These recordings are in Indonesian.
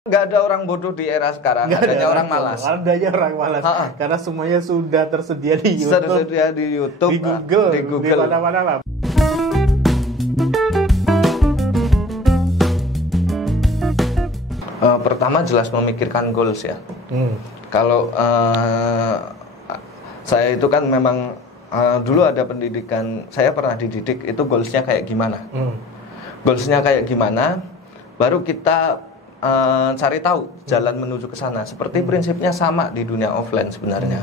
Nggak ada orang bodoh di era sekarang, adanya orang malas. Adanya orang malas. Karena semuanya sudah tersedia di YouTube, tersedia di YouTube, di Google, di mana-mana lah. Pertama jelas memikirkan goals ya. Kalau saya itu kan memang dulu ada pendidikan, saya pernah dididik itu goalsnya kayak gimana. Goalsnya kayak gimana, baru kita cari tahu jalan menuju ke sana. Seperti prinsipnya sama di dunia offline sebenarnya.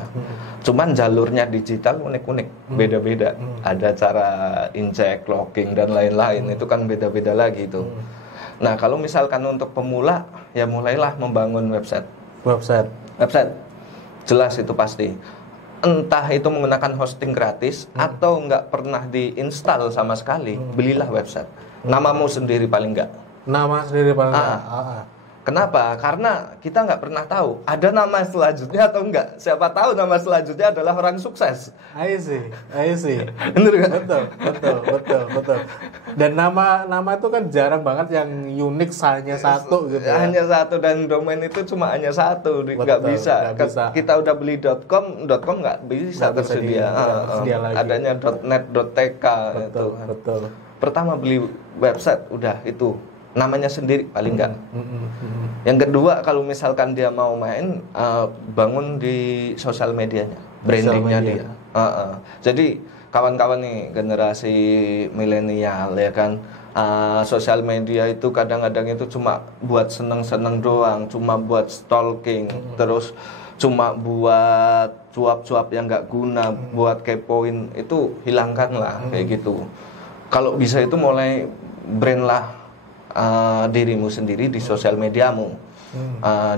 Cuman jalurnya digital unik-unik, beda-beda. Ada cara inject, locking dan lain-lain, itu kan beda-beda lagi itu. Nah, kalau misalkan untuk pemula, ya mulailah membangun website. Jelas itu pasti. Entah itu menggunakan hosting gratis atau nggak pernah diinstal sama sekali, belilah website. Namamu sendiri paling nggak. Nama sendiri paling nggak. Kenapa? Karena kita nggak pernah tahu ada nama selanjutnya atau enggak. Siapa tahu nama selanjutnya adalah orang sukses. I see. Bener kan? Betul. Dan nama itu kan jarang banget yang unik, hanya satu gitu. Hanya satu, dan domain itu cuma hanya satu, nggak bisa. Kita udah beli .com nggak bisa tersedia. Adanya .net.tk itu. Betul. Pertama beli website, udah itu. Namanya sendiri paling enggak. Yang kedua, kalau misalkan dia mau main, bangun di sosial medianya, brandingnya dia. Jadi kawan-kawan nih generasi milenial ya kan, sosial media itu kadang-kadang itu cuma buat seneng-seneng doang, cuma buat stalking, terus cuma buat cuap-cuap yang nggak guna, buat kepoin, itu hilangkan lah kayak gitu. Kalau bisa itu mulai brand lah dirimu sendiri di sosial mediamu,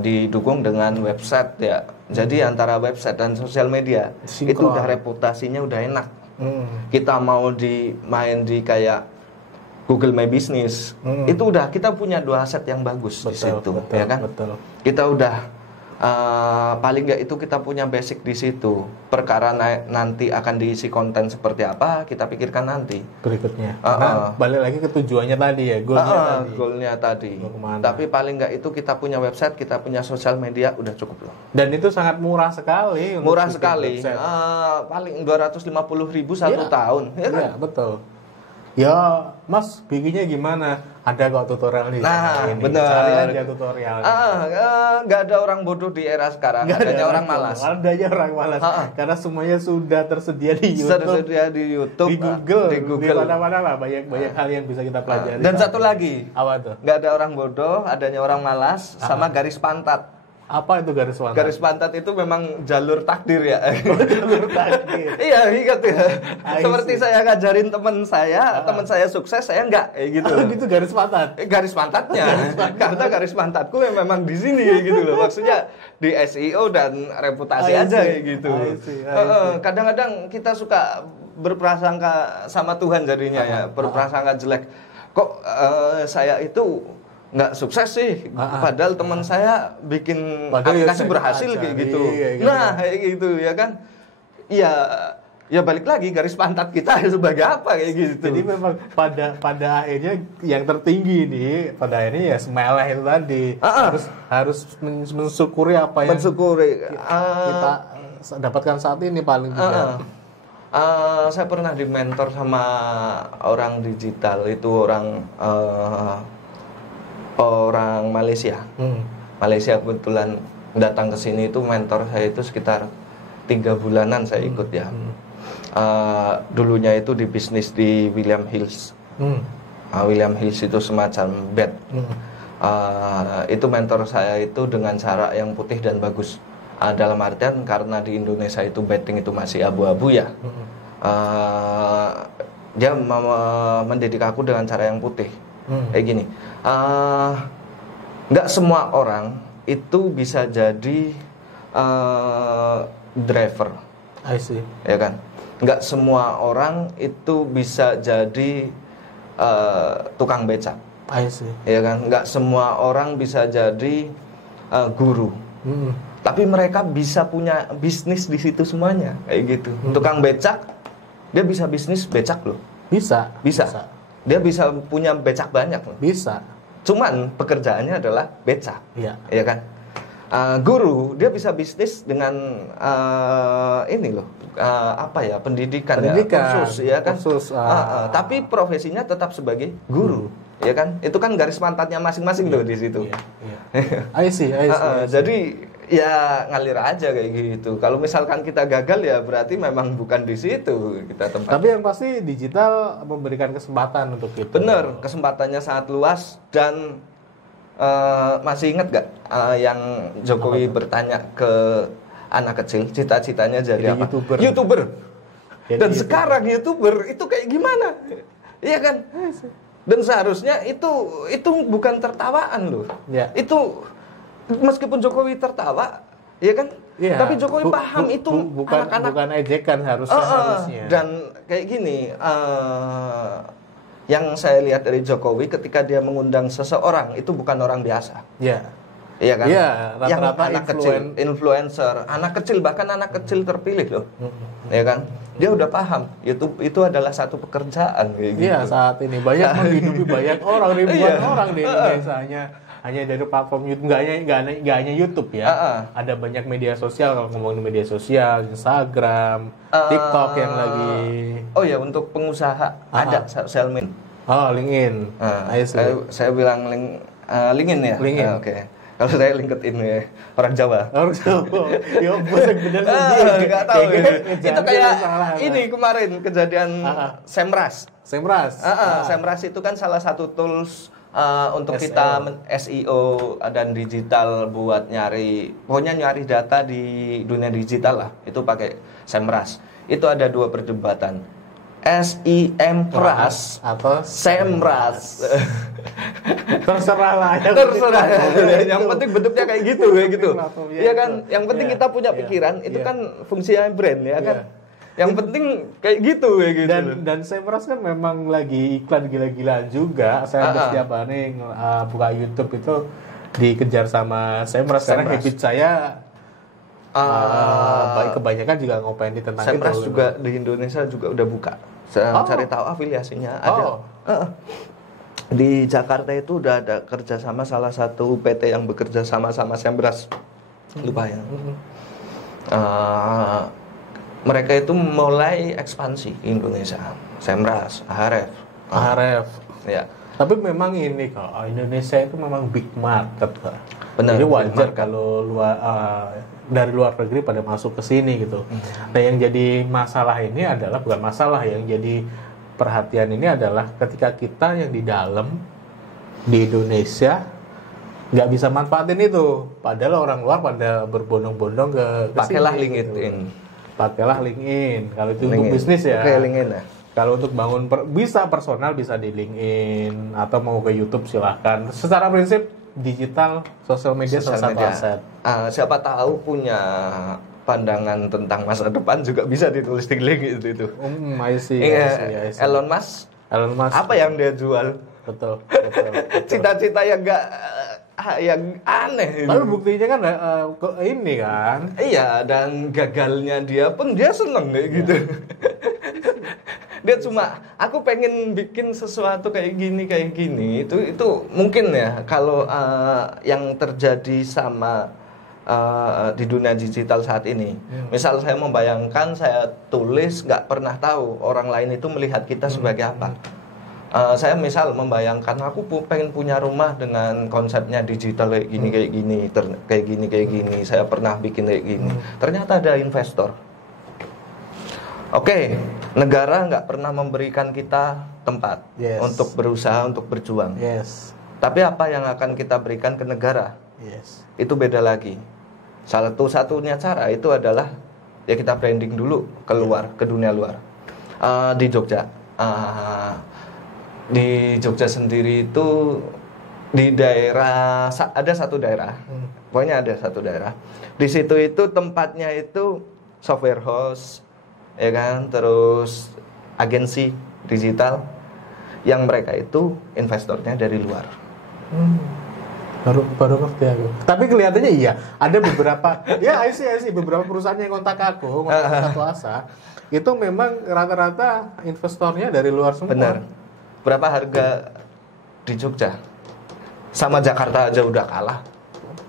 didukung dengan website ya. Jadi antara website dan sosial media itu udah reputasinya udah enak. Kita mau main di kayak Google My Business, itu udah kita punya dua aset yang bagus di situ, ya kan? Kita udah paling nggak itu kita punya basic di situ. Perkara nanti akan diisi konten seperti apa, kita pikirkan nanti berikutnya. Nah, balik lagi ke tujuannya tadi ya, goalnya tadi. Tapi paling nggak itu kita punya website, kita punya sosial media, udah cukup loh. Dan itu sangat murah sekali. Murah sekali. Paling 250.000 satu tahun. Ya kan? Iya, betul. Ya, Mas, bikinnya gimana? Ada kok tutorial di ini. Bener. Cari aja tutorial. Nggak ada orang bodoh di era sekarang. Adanya orang malas. Adanya orang malas. Karena semuanya sudah tersedia di YouTube. Tersedia di YouTube. Di Google. Di mana-mana lah. Banyak hal yang bisa kita pelajari. Dan satu lagi. Apa tuh? Nggak ada orang bodoh, adanya orang malas, sama garis pantat. Apa itu garis pantat? Garis pantat itu memang jalur takdir ya. Jalur takdir. Iya, ingat ya. Seperti saya ngajarin teman saya sukses, saya enggak kayak gitu. Gitu garis pantat. Garis pantatnya. Karena garis pantatku memang di sini gitu loh. Maksudnya di SEO dan reputasi aja kayak gitu. Kadang-kadang kita suka berprasangka sama Tuhan jadinya ya, berprasangka jelek. Kok saya itu nggak sukses sih, padahal teman saya bikin aplikasi berhasil kayak gitu. Nah, kayak gitu ya kan. Ya balik lagi garis pantat kita sebagai apa kayak gitu. Jadi memang pada akhirnya yang tertinggi nih, pada akhirnya ya semelah itu tadi. Harus mensyukuri apa yang kita dapatkan saat ini paling tidak. Saya pernah dimentor sama orang digital, itu orang Malaysia. Malaysia kebetulan datang ke sini, itu mentor saya itu sekitar 3 bulanan saya ikut ya. Dulunya itu di bisnis di William Hills. William Hills itu semacam bed. Itu mentor saya itu dengan cara yang putih dan bagus. Dalam artian karena di Indonesia itu betting itu masih abu-abu ya. Dia mendidik aku dengan cara yang putih. Kayak gini, nggak semua orang itu bisa jadi driver. I see. Ya kan? Nggak semua orang itu bisa jadi tukang becak. I see. Ya kan? Nggak semua orang bisa jadi guru. Tapi mereka bisa punya bisnis di situ semuanya, kayak gitu. Tukang becak, dia bisa bisnis becak loh. Bisa. Dia bisa punya becak banyak loh. Bisa. Cuman pekerjaannya adalah beca, ya kan? Guru dia bisa bisnis dengan ini loh, pendidikan ya, kursus ya kan. Tapi profesinya tetap sebagai guru, ya kan? Itu kan garis pantatnya masing-masing loh di situ. I see. Jadi ya ngalir aja kayak gitu. Kalau misalkan kita gagal ya berarti memang bukan di situ kita tempat. Tapi yang pasti digital memberikan kesempatan untuk itu. Bener, kesempatannya sangat luas. Dan masih ingat gak yang Jokowi bertanya ke anak kecil cita-citanya jadi apa? YouTuber. Dan sekarang YouTuber itu kayak gimana? Iya kan? Dan seharusnya itu bukan tertawaan loh. Itu meskipun Jokowi tertawa, ya kan? Tapi Jokowi paham itu anak-anak. Bukan ejekan harusnya. Dan kayak gini, yang saya lihat dari Jokowi ketika dia mengundang seseorang itu bukan orang biasa. Iya kan? Yang anak kecil, influencer, anak kecil, bahkan anak kecil terpilih loh. Ya kan? Dia udah paham itu adalah satu pekerjaan kayak gitu. Iya, saat ini banyak menghidupi banyak orang, ribuan orang di Indonesia hanya dari platform YouTube, nggak hanya YouTube ya. Ada banyak media sosial, kalau ngomongin media sosial, Instagram, TikTok yang lagi. Oh ya, untuk pengusaha ada sosial media. LinkedIn. Saya bilang LinkedIn ya. LinkedIn. Oke. Kalau saya LinkedIn ya, orang Jawa. Ya, bener nggak tahu itu kayak ini kemarin kejadian Semrush. Semrush itu kan salah satu tools untuk kita SEO dan digital buat pokoknya nyari data di dunia digital lah, itu pakai Semrush. Itu ada 2 perdebatan, SEMrush atau Semrush. Terserah lah. Yang penting bentuknya kayak gitu ya gitu. Iya kan? Yang penting kita punya pikiran, itu kan fungsinya brand ya kan. Yang penting kayak gitu ya gitu. Dan Semrush kan memang lagi iklan gila-gilaan juga. Saya setiap hari buka YouTube itu dikejar sama Semrush karena habit saya kebanyakan juga ngopain tentang Semrush itu. Juga di Indonesia juga udah buka. Saya cari tahu afiliasinya ada. Di Jakarta itu udah ada kerjasama salah satu PT yang bekerja sama Semrush. Lupa ya. Mereka itu mulai ekspansi di Indonesia. Semrush, Ahref. Ya. Tapi memang ini kalau Indonesia itu memang big market, Pak. Benar. Jadi wajar kalau dari luar negeri pada masuk ke sini gitu. Nah, yang jadi masalah ini adalah bukan masalah, yang jadi perhatian ini adalah ketika kita yang di dalam di Indonesia nggak bisa manfaatin itu, padahal orang luar pada berbondong-bondong ke pakailah sini, LinkedIn. Gitu. Pakailah LinkedIn. Kalau itu untuk bisnis ya. LinkedIn ya. Kalau untuk bangun bisa personal bisa di LinkedIn atau mau ke YouTube silahkan. Secara prinsip digital sosial media salah satu aset. Siapa tahu punya pandangan tentang masa depan juga bisa ditulis di LinkedIn itu. I see. Elon Musk. Apa yang dia jual? Betul. Cita-cita yang aneh. Tapi buktinya kan ini kan. Iya, dan gagalnya dia pun dia seneng kayak gitu. Dia cuma aku pengen bikin sesuatu kayak gini. Itu mungkin ya kalau yang terjadi sama di dunia digital saat ini. Misal saya membayangkan saya tulis nggak pernah tahu orang lain itu melihat kita sebagai apa. Saya misal membayangkan aku pengen punya rumah dengan konsepnya digital kayak gini. Saya pernah bikin kayak gini. Ternyata ada investor. Oke, negara nggak pernah memberikan kita tempat untuk berusaha, untuk berjuang. Tapi apa yang akan kita berikan ke negara? Itu beda lagi. Satu-satunya cara itu adalah ya kita branding dulu keluar ke dunia luar. Di Jogja. Di Jogja sendiri itu di daerah ada satu daerah, pokoknya ada satu daerah. Di situ itu tempatnya itu software house, ya kan, terus agensi digital yang mereka itu investornya dari luar. Baru ngerti aku. Tapi kelihatannya iya, ada beberapa I see beberapa perusahaan yang kontak satu asa. Itu memang rata-rata investornya dari luar semua. Benar. Berapa harga di Jogja? Sama Jakarta aja udah kalah.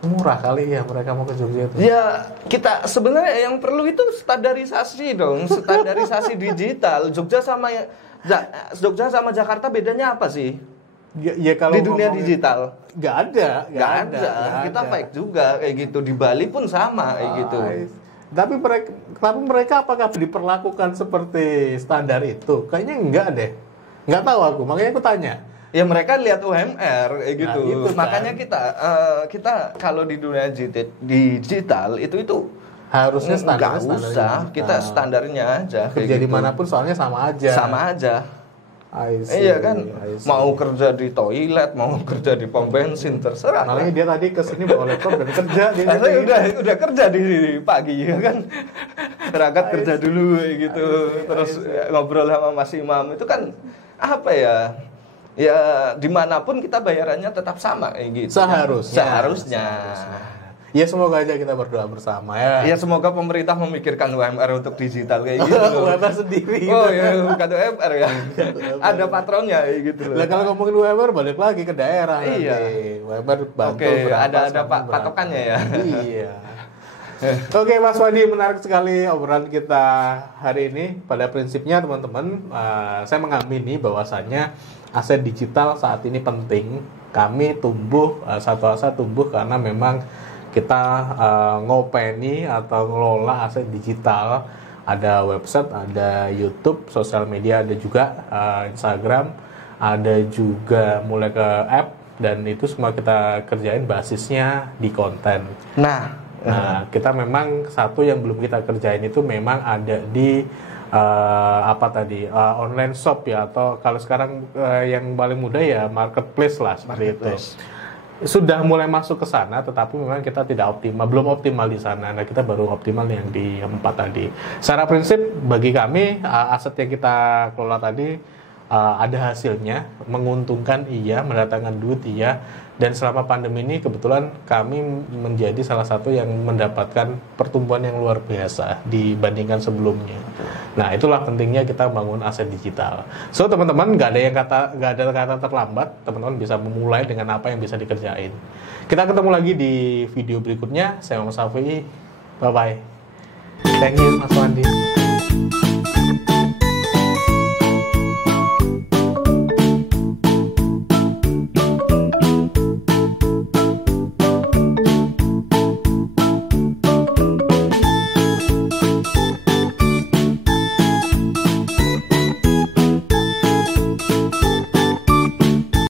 Murah kali ya mereka mau ke Jogja itu. Ya, kita sebenarnya yang perlu itu standarisasi dong, standarisasi digital. Jogja sama Jakarta bedanya apa sih? Ya kalau di dunia digital nggak ada. Kita fake juga kayak gitu. Di Bali pun sama kayak gitu. Tapi mereka apakah diperlakukan seperti standar itu? Kayaknya enggak deh. Nggak tahu aku, makanya aku tanya. Ya mereka lihat UMR kayak gitu. Nah, itu kan. Makanya kita kalau di dunia digital itu harusnya nggak usah, kita standarnya aja. Kerja gitu. Dimanapun soalnya sama aja. Sama aja. Iya kan, mau kerja di toilet, mau kerja di pom bensin, terserah. Makanya dia tadi kesini bawa laptop dan kerja. udah kerja di pagi ya kan. Berangkat kerja dulu gitu, terus ngobrol sama Mas Imam itu kan apa ya? Ya dimanapun kita bayarannya tetap sama kayak gitu. Seharusnya. Ya semoga aja kita berdoa bersama ya. Ya semoga pemerintah memikirkan UMR untuk digital kayak gitu. UMR sendiri. Oh ya, bukan UMR ya. Ada patronnya kayak gitu loh. Nah kalau ngomongin UMR balik lagi ke daerah. Iya. UMR bantu. Oke, ada patokannya ya. Iya. Oke Mas Wadi, menarik sekali obrolan kita hari ini. Pada prinsipnya teman-teman, saya mengamini bahwasannya aset digital saat ini penting. Kami tumbuh, Satwa Asa tumbuh karena memang kita ngopeni atau ngelola aset digital. Ada website, ada YouTube, sosial media, ada juga Instagram, ada juga mulai ke app, dan itu semua kita kerjain basisnya di konten. Nah, kita memang satu yang belum kita kerjain itu memang ada di online shop ya, atau kalau sekarang yang paling mudah ya marketplace lah seperti itu. Sudah mulai masuk ke sana, tetapi memang kita belum optimal di sana. Nah, kita baru optimal yang di 4 tadi. Secara prinsip bagi kami aset yang kita kelola tadi ada hasilnya, menguntungkan iya, mendatangkan duit iya. Dan selama pandemi ini kebetulan kami menjadi salah satu yang mendapatkan pertumbuhan yang luar biasa dibandingkan sebelumnya. Nah, itulah pentingnya kita bangun aset digital. So, teman-teman, nggak ada kata terlambat. Teman-teman bisa memulai dengan apa yang bisa dikerjain. Kita ketemu lagi di video berikutnya. Saya Mas Safi. Bye-bye. Thank you, Mas Wandi.